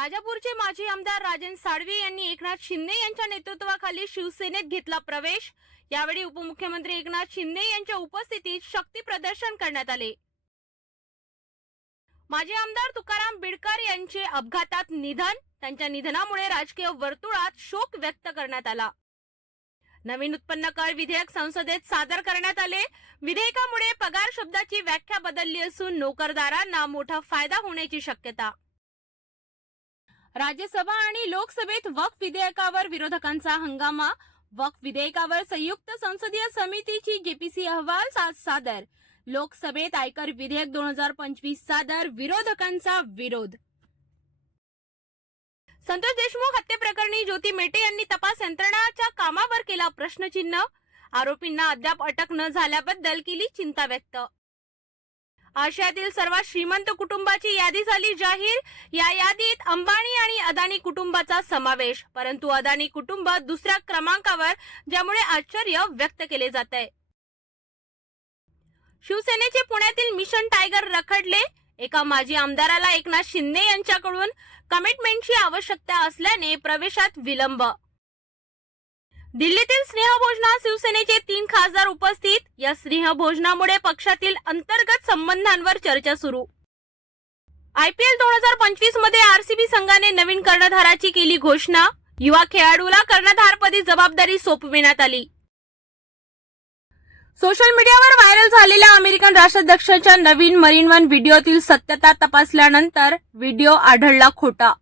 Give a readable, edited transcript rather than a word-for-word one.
राजापूरचे माजी आमदार राजन साळवी यांनी एकनाथ शिंदे यांच्या नेतृत्वाखाली शिवसेनेत घेतला प्रवेश। यावेळी उपमुख्यमंत्री एकनाथ शिंदे यांच्या उपस्थितीत शक्ती प्रदर्शन करण्यात आले। माजी आमदार तुकाराम बिडकर यांचे अपघातात निधन। त्यांच्या निधनामुळे राजकीय वर्तुळात शोक व्यक्त करण्यात आला। नवीन उत्पन्न कर विधेयक संसदेत सादर करण्यात आले। विधेयकामुळे पगार शब्दाची व्याख्या बदलली असून नोकरदारांना मोठा फायदा होण्याची शक्यता। राज्यसभा आणि लोकसभेत वक्फ विधेयकावर विरोधकांचा हंगामा। वक्फ विधेयकावर संयुक्त संसदीय समितीची जेपीसी अहवाल सादर। लोकसभेत आयकर विधेयक 2025 सादर, विरोधकांचा विरोध। संतोष देशमुख हत्येप्रकरणी ज्योती मेटे यांनी तपास यंत्रणांच्या कामावर केला प्रश्नचिन्ह। आरोपींना अद्याप अटक न झाल्याबद्दल केली चिंता व्यक्त। आशियातील सर्वात श्रीमंत कुटुंबाची यादी झाली जाहीर। या यादीत अंबानी आणि अदानी कुटुंबाचा समावेश, परंतु अदानी कुटुंब दुसऱ्या क्रमांकावर, ज्यामुळे आश्चर्य व्यक्त केले जात आहे। शिवसेनेचे पुण्यातील मिशन टायगर रखडले। एका माजी आमदाराला एकनाथ शिंदे यांच्याकडून कमिटमेंटची आवश्यकता असल्याने प्रवेशात विलंब। दिल्लीतील स्नेहभोजनात शिवसेनेचे 3 खासदार उपस्थित। या स्नेहभोजनामुळे पक्षातील अंतर्गत संबंधांवर चर्चा सुरू। आयपीएल 2025 मध्ये आरसीबी संघाने नवीन कर्णधाराची केली घोषणा। युवा खेळाडूला कर्णधारपदी जबाबदारी सोपविण्यात आली। सोशल मीडियावर व्हायरल झालेल्या अमेरिकन राष्ट्राध्यक्षाच्या नवीन मरीन वन व्हिडिओतील सत्यता तपासल्यानंतर व्हिडिओ आढळला खोटा।